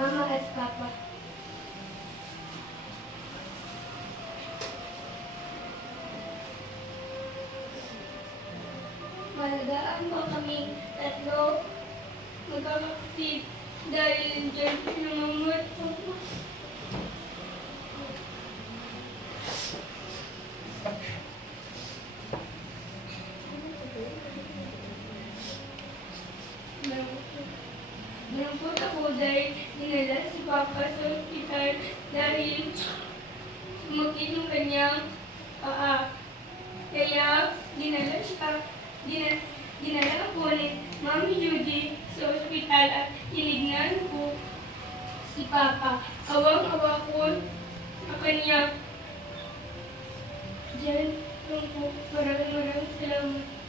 Mama at Papa. Malagaan po kami tatlo magkakapatid dahil dyan pinangamat po. Malungkot ako dahil dinala si Papa sa ospital dahil sumakit yung kanyang paa. Kaya dinala ako ni Mami Judy sa ospital at tinignan ko si Papa. Awang-awa ko sa kanya. Diyan lang po. Maraming salamat.